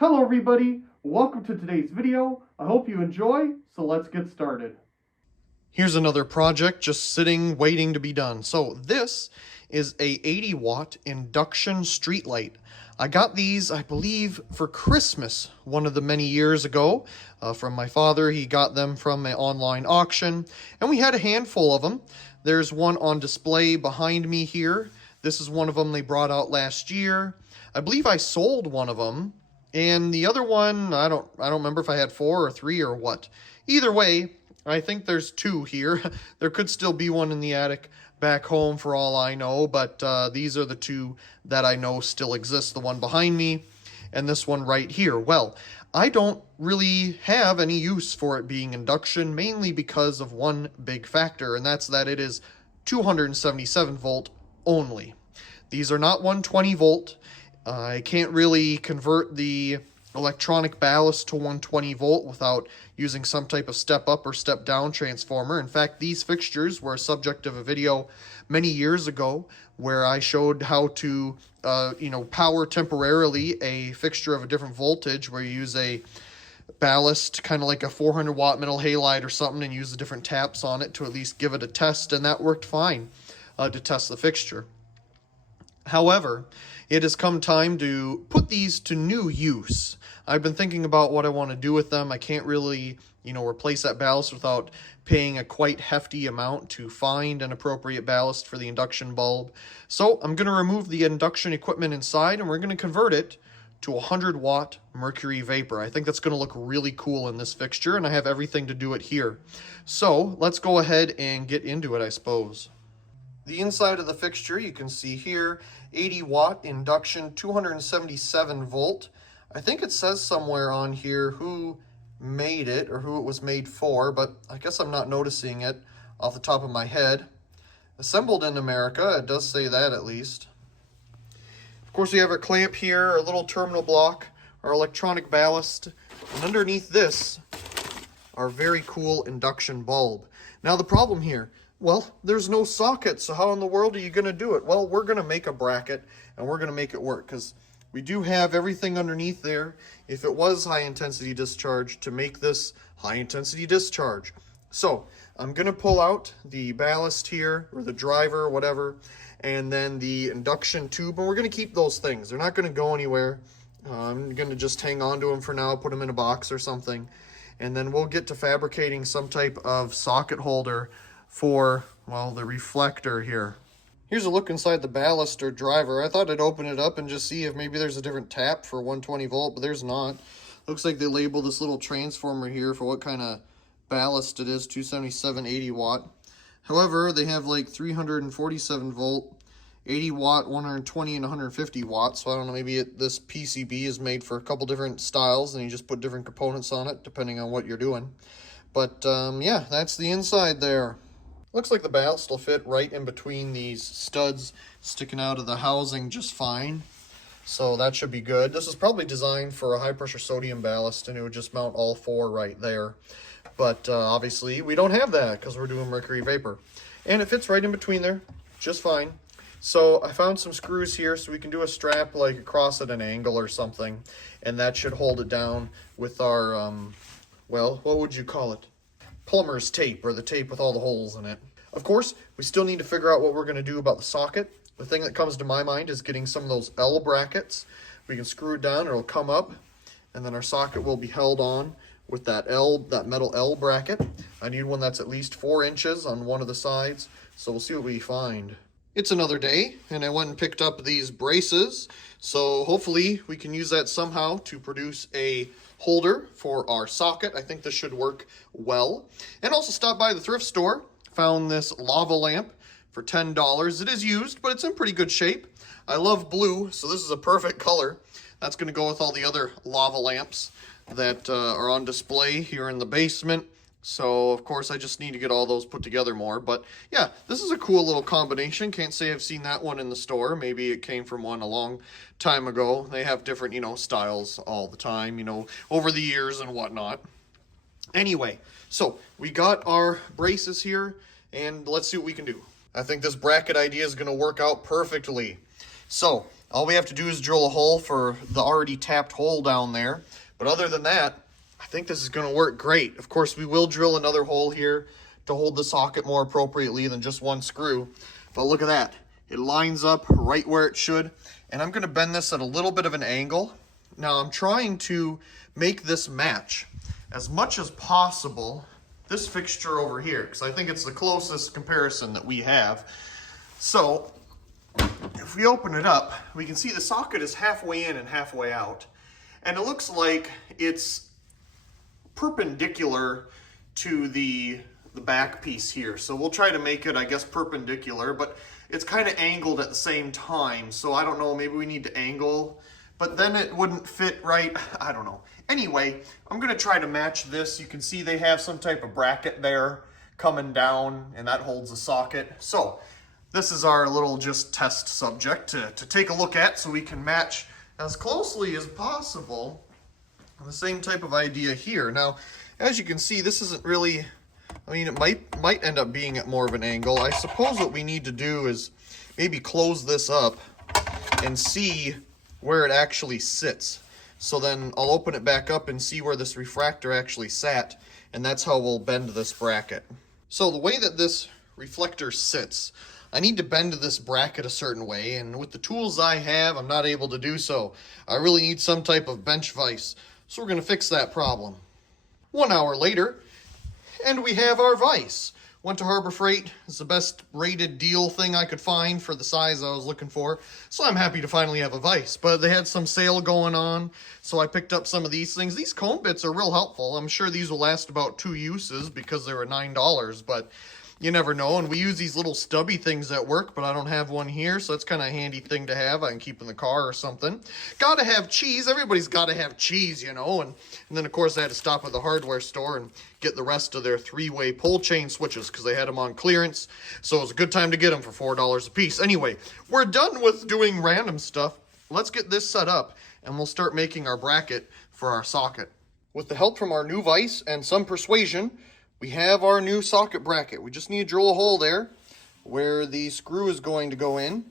Hello everybody, welcome to today's video. I hope you enjoy, so let's get started. Here's another project just sitting waiting to be done. So this is a 80 watt induction streetlight. I got these, I believe, for Christmas one of the many years ago from my father. He got them from an online auction, and we had a handful of them. There's one on display behind me here. This is one of them they brought out last year. I believe I sold one of them, and the other one, I don't remember if I had 4 or 3 or what. Either way, I think there's 2 here. There could still be one in the attic back home for all I know, but these are the 2 that I know still exist. The one behind me and this one right here. Well, I don't really have any use for it being induction, mainly because of one big factor, and that's that it is 277 volt only. These are not 120 volt. I can't really convert the electronic ballast to 120 volt without using some type of step up or step down transformer. In fact, these fixtures were a subject of a video many years ago where I showed how to power temporarily a fixture of a different voltage, where you use a ballast, kind of like a 400 watt metal halide or something, and use the different taps on it to at least give it a test, and that worked fine to test the fixture. However, it has come time to put these to new use. I've been thinking about what I want to do with them. I can't really, replace that ballast without paying a quite hefty amount to find an appropriate ballast for the induction bulb. So I'm going to remove the induction equipment inside, and we're going to convert it to 100 watt mercury vapor. I think that's going to look really cool in this fixture, and I have everything to do it here. So let's go ahead and get into it, I suppose. The inside of the fixture, you can see here, 80 watt induction, 277 volt. I think it says somewhere on here who made it or who it was made for, but I guess I'm not noticing it off the top of my head. Assembled in America, it does say that at least. Of course, we have our clamp here, our little terminal block, our electronic ballast, and underneath this, our very cool induction bulb. Now the problem here, well, there's no socket, so how in the world are you going to do it? Well, we're going to make a bracket, and we're going to make it work, because we do have everything underneath there, if it was high-intensity discharge, to make this high-intensity discharge. So, I'm going to pull out the ballast here, or the driver, whatever, and then the induction tube, and we're going to keep those things. They're not going to go anywhere. I'm going to just hang on to them for now, put them in a box or something, and then we'll get to fabricating some type of socket holder for, well, the reflector here. Here's a look inside the ballast or driver. I thought I'd open it up and just see if maybe there's a different tap for 120 volt, but there's not. Looks like they label this little transformer here for what kind of ballast it is, 277 80 watt. However, they have like 347 volt, 80 watt, 120 and 150 watts. So I don't know, maybe this PCB is made for a couple different styles and you just put different components on it depending on what you're doing. But yeah, that's the inside there. Looks like the ballast will fit right in between these studs sticking out of the housing just fine. So that should be good. This is probably designed for a high pressure sodium ballast, and it would just mount all 4 right there. But obviously we don't have that because we're doing mercury vapor. And it fits right in between there just fine. So I found some screws here so we can do a strap like across at an angle or something. And that should hold it down with our, well, what would you call it? Plumber's tape, or the tape with all the holes in it. Of course, we still need to figure out what we're going to do about the socket. The thing that comes to my mind is getting some of those L brackets. We can screw it down, it'll come up, and then our socket will be held on with that metal L bracket. I need one that's at least 4 inches on one of the sides, so we'll see what we find. It's another day, and I went and picked up these braces, so hopefully we can use that somehow to produce a holder for our socket. I think this should work well. And also stopped by the thrift store, found this lava lamp for $10. It is used, but it's in pretty good shape. I love blue, so this is a perfect color. That's going to go with all the other lava lamps that are on display here in the basement. So, of course, I just need to get all those put together more. But, yeah, this is a cool little combination. Can't say I've seen that one in the store. Maybe it came from one a long time ago. They have different, styles all the time, over the years and whatnot. Anyway, so we got our braces here, and let's see what we can do. I think this bracket idea is going to work out perfectly. So, All we have to do is drill a hole for the already tapped hole down there. But other than that, I think this is going to work great. Of course, we will drill another hole here to hold the socket more appropriately than just one screw. But look at that. It lines up right where it should. And I'm going to bend this at a little bit of an angle. Now, I'm trying to make this match as much as possible this fixture over here, because I think it's the closest comparison that we have. So if we open it up, we can see the socket is halfway in and halfway out. And it looks like it's perpendicular to the back piece here. So we'll try to make it, I guess, perpendicular, but it's kind of angled at the same time. So I don't know, maybe we need to angle, but then it wouldn't fit right. I don't know. Anyway, I'm going to try to match this. You can see they have some type of bracket there coming down, and that holds the socket. So this is our little just test subject to take a look at so we can match as closely as possible the same type of idea here. Now, as you can see, this isn't really, I mean, it might end up being at more of an angle. I suppose what we need to do is maybe close this up and see where it actually sits. So then I'll open it back up and see where this refractor actually sat, and that's how we'll bend this bracket. So the way that this reflector sits, I need to bend this bracket a certain way, and with the tools I have, I'm not able to do so. I really need some type of bench vise, so we're going to fix that problem. 1 hour later, and we have our vise. Went to Harbor Freight. It's the best rated deal thing I could find for the size I was looking for. So I'm happy to finally have a vise. But they had some sale going on, so I picked up some of these things. These cone bits are real helpful. I'm sure these will last about 2 uses because they were $9, but you never know. And we use these little stubby things at work, but I don't have one here, so that's kind of a handy thing to have. I can keep in the car or something. Gotta have cheese. Everybody's gotta have cheese, you know. And then, of course, I had to stop at the hardware store and get the rest of their 3-way pull chain switches because they had them on clearance. So it was a good time to get them for $4 a piece. Anyway, we're done with doing random stuff. Let's get this set up, and we'll start making our bracket for our socket. With the help from our new vise and some persuasion, we have our new socket bracket. We just need to drill a hole there where the screw is going to go in.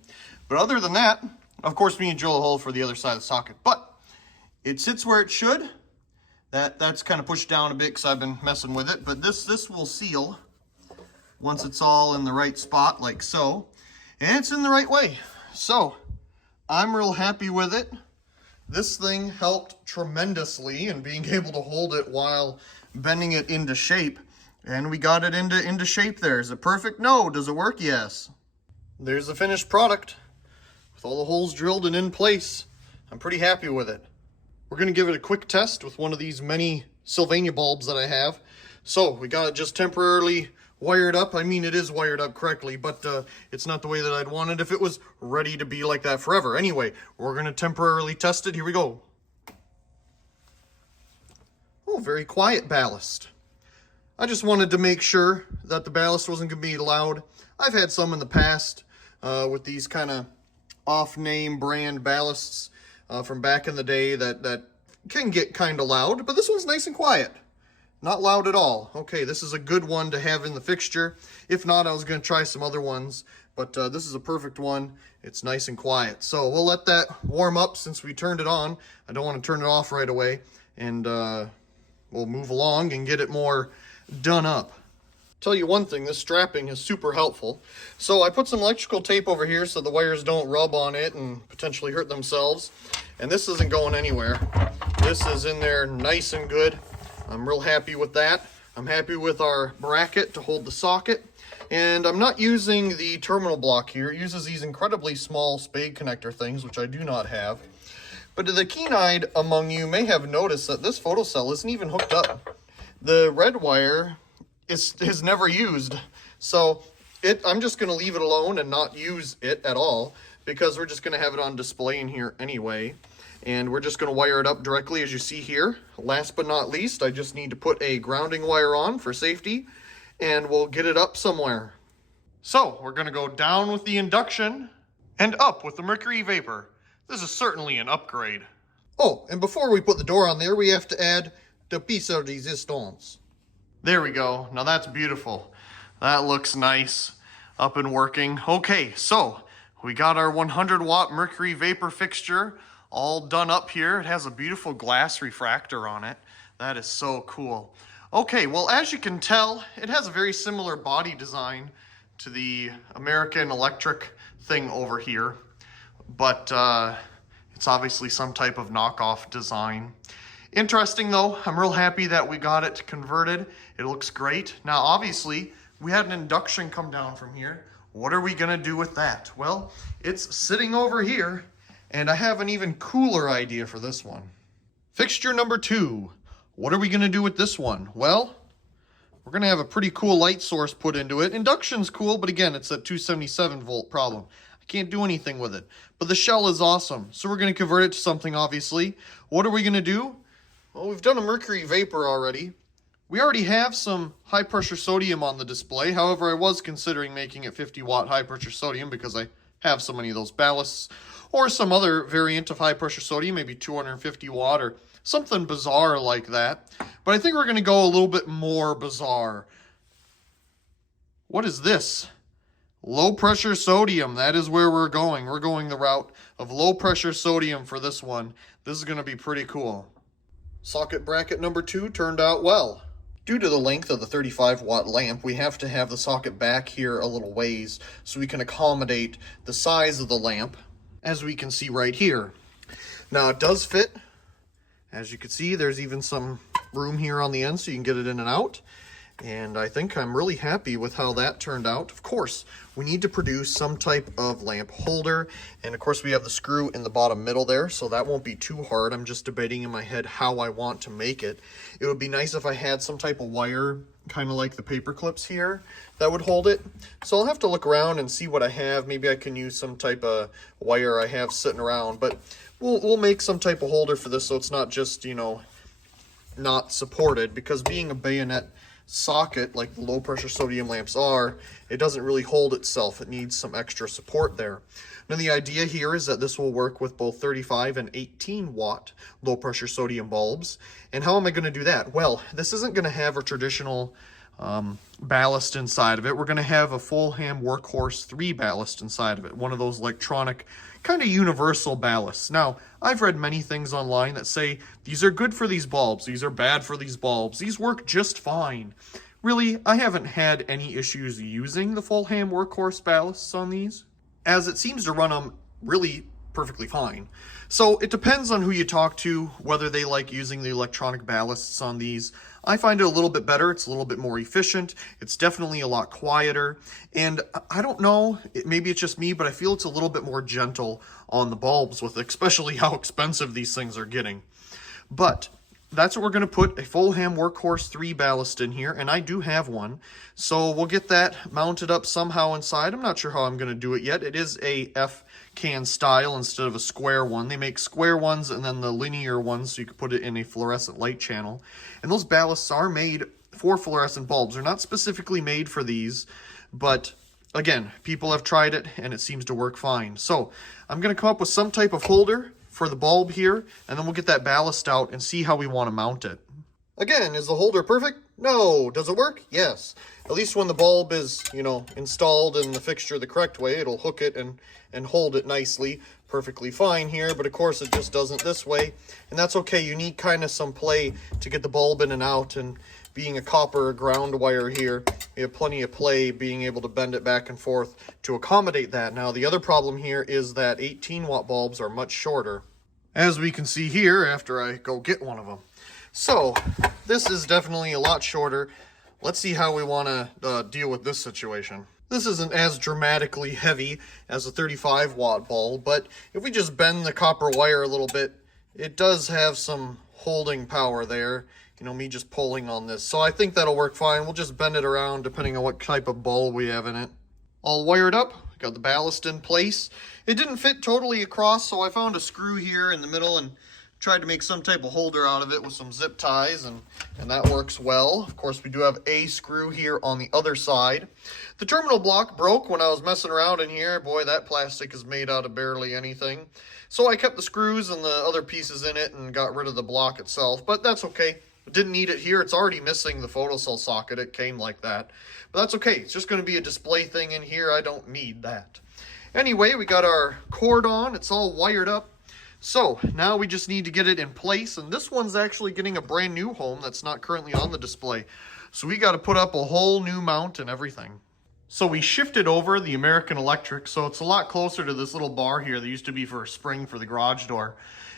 But other than that, of course, we need to drill a hole for the other side of the socket. But it sits where it should. That's kind of pushed down a bit because I've been messing with it. But this will seal once it's all in the right spot, like so. And it's in the right way. So I'm real happy with it. This thing helped tremendously in being able to hold it while bending it into shape. And we got it into shape there. Is it perfect? No. Does it work? Yes. There's the finished product with all the holes drilled and in place. I'm pretty happy with it. We're going to give it a quick test with one of these many Sylvania bulbs that I have. So we got it just temporarily wired up. I mean, it is wired up correctly, but it's not the way that I'd want it if it was ready to be like that forever. Anyway, we're going to temporarily test it. Here we go. Oh, very quiet ballast. I just wanted to make sure that the ballast wasn't going to be loud. I've had some in the past with these kind of off-name brand ballasts from back in the day that can get kind of loud, but this one's nice and quiet. Not loud at all. Okay, this is a good one to have in the fixture. If not, I was going to try some other ones, but this is a perfect one. It's nice and quiet. So we'll let that warm up since we turned it on. I don't want to turn it off right away, and we'll move along and get it more done up. Tell you one thing, this strapping is super helpful. So I put some electrical tape over here so the wires don't rub on it and potentially hurt themselves. And this isn't going anywhere. This is in there nice and good. I'm real happy with that. I'm happy with our bracket to hold the socket. And I'm not using the terminal block here. It uses these incredibly small spade connector things, which I do not have. But the keen-eyed among you may have noticed that this photocell isn't even hooked up. The red wire is never used. So I'm just going to leave it alone and not use it at all because we're just going to have it on display in here anyway. And we're just going to wire it up directly as you see here. Last but not least, I just need to put a grounding wire on for safety and we'll get it up somewhere. So we're going to go down with the induction and up with the Mercury vapor. This is certainly an upgrade. Oh, and before we put the door on there, we have to add the piece de resistance. There we go. Now that's beautiful. That looks nice, up and working. Okay, so We got our 100 watt Mercury vapor fixture all done up here. It has a beautiful glass refractor on it. That is so cool. Okay, well, as you can tell, it has a very similar body design to the American Electric thing over here, but it's obviously some type of knockoff design. Interesting though, I'm real happy that we got it converted. It looks great. Now obviously, we had an induction come down from here. What are we gonna do with that? Well, it's sitting over here, and I have an even cooler idea for this one. Fixture number 2. What are we gonna do with this one? Well, we're gonna have a pretty cool light source put into it. Induction's cool, but again, it's a 277 volt problem. I can't do anything with it. But the shell is awesome, so we're gonna convert it to something, obviously. What are we gonna do? Well, we've done a mercury vapor already. We already have some high pressure sodium on the display. However, I was considering making it 50 watt high pressure sodium because I have so many of those ballasts, or some other variant of high pressure sodium, maybe 250 watt or something bizarre like that. But I think we're gonna go a little bit more bizarre. What is this? Low pressure sodium. That is where we're going. We're going the route of low pressure sodium for this one. This is gonna be pretty cool. Socket bracket number 2 turned out well. Due to the length of the 35 watt lamp, we have to have the socket back here a little ways so we can accommodate the size of the lamp, as we can see right here. Now it does fit. As you can see, there's even some room here on the end so you can get it in and out. And I think I'm really happy with how that turned out. Of course, we need to produce some type of lamp holder. And of course, we have the screw in the bottom middle there, so that won't be too hard. I'm just debating in my head how I want to make it. It would be nice if I had some type of wire, kind of like the paper clips here, that would hold it. So I'll have to look around and see what I have. Maybe I can use some type of wire I have sitting around, but we'll make some type of holder for this so it's not just, you know, not supported, because being a bayonet socket like the low pressure sodium lamps are, it doesn't really hold itself. It needs some extra support there. Now the idea here is that this will work with both 35 and 18 watt low pressure sodium bulbs. And how am I going to do that? Well, this isn't going to have a traditional ballast inside of it. We're going to have a Fulham Workhorse 3 ballast inside of it, one of those electronic kind of universal ballasts. Now, I've read many things online that say these are good for these bulbs, these are bad for these bulbs, these work just fine. Really, I haven't had any issues using the Fulham Workhorse ballasts on these, as it seems to run them really perfectly fine. So it depends on who you talk to, whether they like using the electronic ballasts on these. I find it a little bit better. It's a little bit more efficient. It's definitely a lot quieter. And I don't know, maybe it's just me, but I feel it's a little bit more gentle on the bulbs with especially how expensive these things are getting. But that's what we're going to put a Fulham Workhorse 3 ballast in here, and I do have one. So we'll get that mounted up somehow inside. I'm not sure how I'm going to do it yet. It is a F-can style instead of a square one. They make square ones and then the linear ones so you can put it in a fluorescent light channel. And those ballasts are made for fluorescent bulbs. They're not specifically made for these, but again, people have tried it and it seems to work fine. So I'm going to come up with some type of holder for the bulb here, and then we'll get that ballast out and see how we want to mount it. Again, is the holder perfect? No. Does it work? Yes. At least when the bulb is, you know, installed in the fixture the correct way, it'll hook it and hold it nicely. Perfectly fine here, but of course it just doesn't this way, and that's okay. You need kind of some play to get the bulb in and out, and being a copper ground wire here, you have plenty of play being able to bend it back and forth to accommodate that. Now the other problem here is that 18 watt bulbs are much shorter, as we can see here after I go get one of them. So this is definitely a lot shorter. Let's see how we want to deal with this situation. This isn't as dramatically heavy as a 35 watt bulb, but if we just bend the copper wire a little bit, it does have some holding power there. You know, me just pulling on this. So I think that'll work fine. We'll just bend it around depending on what type of bulb we have in it. All wired up, got the ballast in place. It didn't fit totally across, so I found a screw here in the middle and tried to make some type of holder out of it with some zip ties, and that works well. Of course, we do have a screw here on the other side. The terminal block broke when I was messing around in here. Boy, that plastic is made out of barely anything. So I kept the screws and the other pieces in it and got rid of the block itself, but that's okay. Didn't need it here. It's already missing the photocell socket. It came like that. But that's okay. It's just going to be a display thing in here. I don't need that. Anyway, we got our cord on. It's all wired up. So now we just need to get it in place. And this one's actually getting a brand new home that's not currently on the display. So we got to put up a whole new mount and everything. So we shifted over the American Electric. So it's a lot closer to this little bar here that used to be for a spring for the garage door.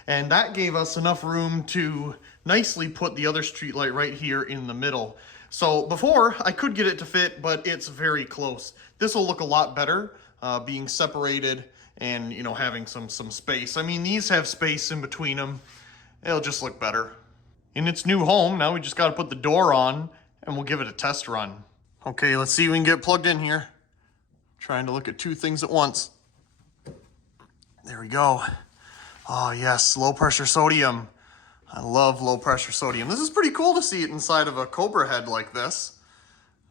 And that gave us enough room to nicely put the other street light right here in the middle. So before, I could get it to fit, but it's very close. This will look a lot better, being separated and, you know, having some space. I mean, these have space in between them. It'll just look better. In its new home, now we just got to put the door on, and we'll give it a test run. Okay, let's see if we can get plugged in here. Trying to look at two things at once. There we go. Oh yes, low pressure sodium. I love low pressure sodium. This is pretty cool to see it inside of a Cobra head like this.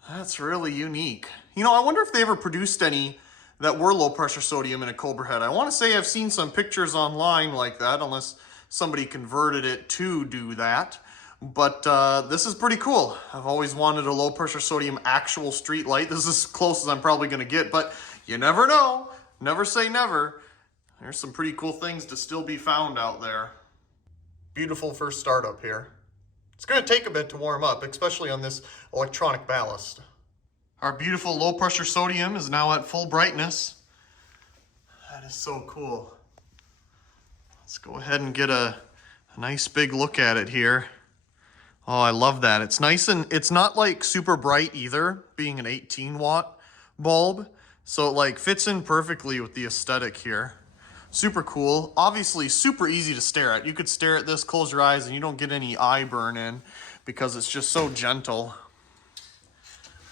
That's really unique. You know, I wonder if they ever produced any that were low pressure sodium in a Cobra head. I want to say I've seen some pictures online like that, unless somebody converted it to do that. But this is pretty cool. I've always wanted a low pressure sodium actual street light. This is as close as I'm probably going to get, but you never know. Never say never. There's some pretty cool things to still be found out there. Beautiful first startup here. It's going to take a bit to warm up, especially on this electronic ballast. Our beautiful low pressure sodium is now at full brightness. That is so cool. Let's go ahead and get a nice big look at it here. Oh, I love that. It's nice and it's not like super bright either, being an 18 watt bulb. So it like fits in perfectly with the aesthetic here. Super cool. Obviously super easy to stare at. You could stare at this, close your eyes, and you don't get any eye burn in because it's just so gentle.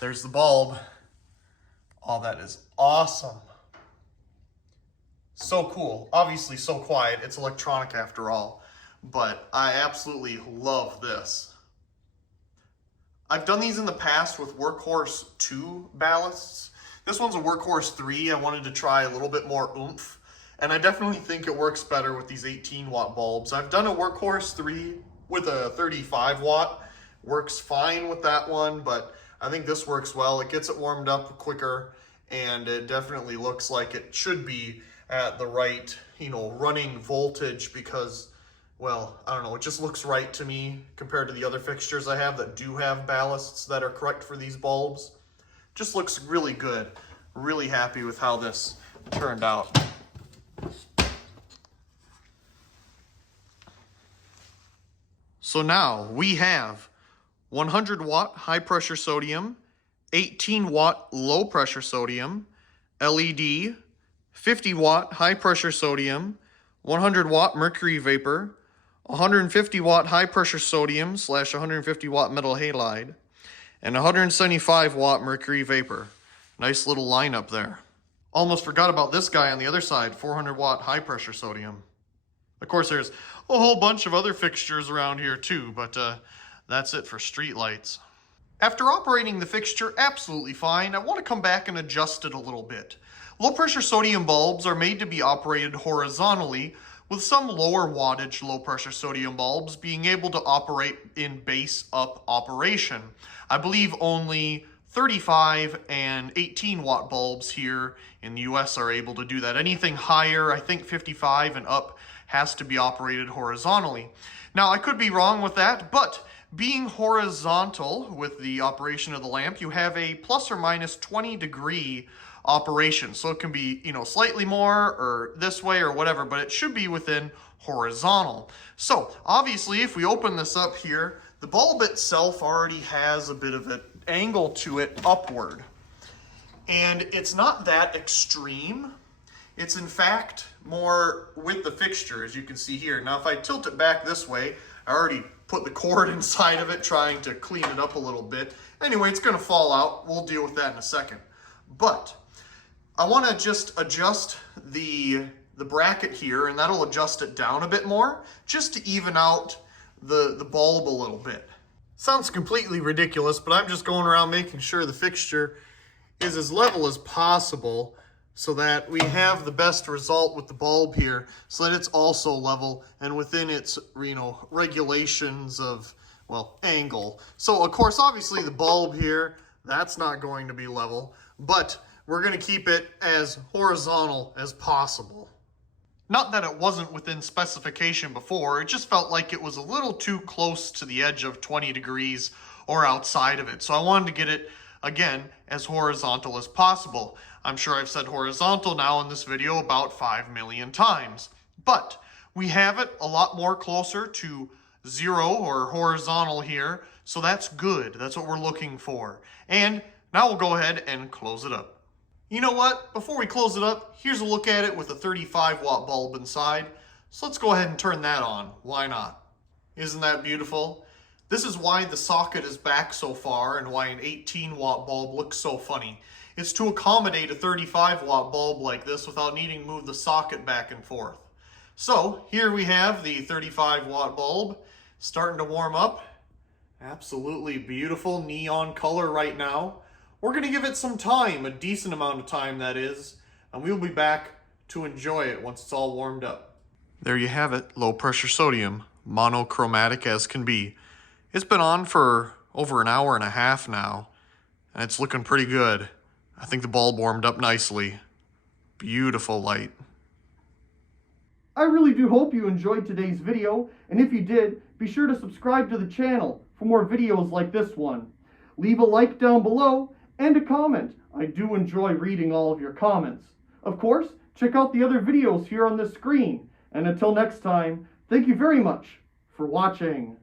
There's the bulb. Oh, that is awesome. So cool. Obviously so quiet. It's electronic after all, but I absolutely love this. I've done these in the past with Workhorse 2 ballasts. This one's a Workhorse 3. I wanted to try a little bit more oomph. And I definitely think it works better with these 18 watt bulbs. I've done a Workhorse 3 with a 35 watt. Works fine with that one, but I think this works well. It gets it warmed up quicker, and it definitely looks like it should be at the right, you know, running voltage because, well, I don't know, it just looks right to me compared to the other fixtures I have that do have ballasts that are correct for these bulbs. Just looks really good. Really happy with how this turned out. So now we have 100 watt high pressure sodium, 18 watt low pressure sodium, LED, 50 watt high pressure sodium, 100 watt mercury vapor, 150 watt high pressure sodium / 150 watt metal halide, and 175 watt mercury vapor. Nice little lineup there. Almost forgot about this guy on the other side, 400 watt high pressure sodium. Of course, there's a whole bunch of other fixtures around here too, but that's it for street lights. After operating the fixture absolutely fine, I want to come back and adjust it a little bit. Low pressure sodium bulbs are made to be operated horizontally, with some lower wattage low pressure sodium bulbs being able to operate in base up operation. I believe only 35 and 18 watt bulbs here in the US are able to do that. Anything higher, I think 55 and up, has to be operated horizontally. Now, I could be wrong with that, but being horizontal with the operation of the lamp, you have a plus or minus 20 degree operation. So it can be, you know, slightly more or this way or whatever, but it should be within horizontal. So obviously, if we open this up here, the bulb itself already has a bit of an angle to it upward. And it's not that extreme. It's in fact more with the fixture, as you can see here. Now, if I tilt it back this way, I already put the cord inside of it trying to clean it up a little bit. Anyway, it's gonna fall out. We'll deal with that in a second. But I wanna just adjust the bracket here, and that'll adjust it down a bit more, just to even out the bulb a little bit. Sounds completely ridiculous, but I'm just going around making sure the fixture is as level as possible so that we have the best result with the bulb here, so that it's also level and within its, you know, regulations of, well, angle. So of course, obviously the bulb here, that's not going to be level, but we're going to keep it as horizontal as possible. Not that it wasn't within specification before, it just felt like it was a little too close to the edge of 20 degrees or outside of it. So I wanted to get it, again, as horizontal as possible. I'm sure I've said horizontal now in this video about 5 million times. But we have it a lot more closer to zero or horizontal here, so that's good. That's what we're looking for. And now we'll go ahead and close it up. You know what? Before we close it up, here's a look at it with a 35 watt bulb inside. So let's go ahead and turn that on. Why not? Isn't that beautiful? This is why the socket is back so far and why an 18 watt bulb looks so funny. It's to accommodate a 35 watt bulb like this without needing to move the socket back and forth. So here we have the 35 watt bulb starting to warm up. Absolutely beautiful neon color right now. We're going to give it some time, a decent amount of time that is, and we'll be back to enjoy it once it's all warmed up. There you have it, low pressure sodium, monochromatic as can be. It's been on for over an hour and a half now, and it's looking pretty good. I think the bulb warmed up nicely. Beautiful light. I really do hope you enjoyed today's video, and if you did, be sure to subscribe to the channel for more videos like this one. Leave a like down below and a comment. I do enjoy reading all of your comments. Of course, check out the other videos here on this screen. And until next time, thank you very much for watching.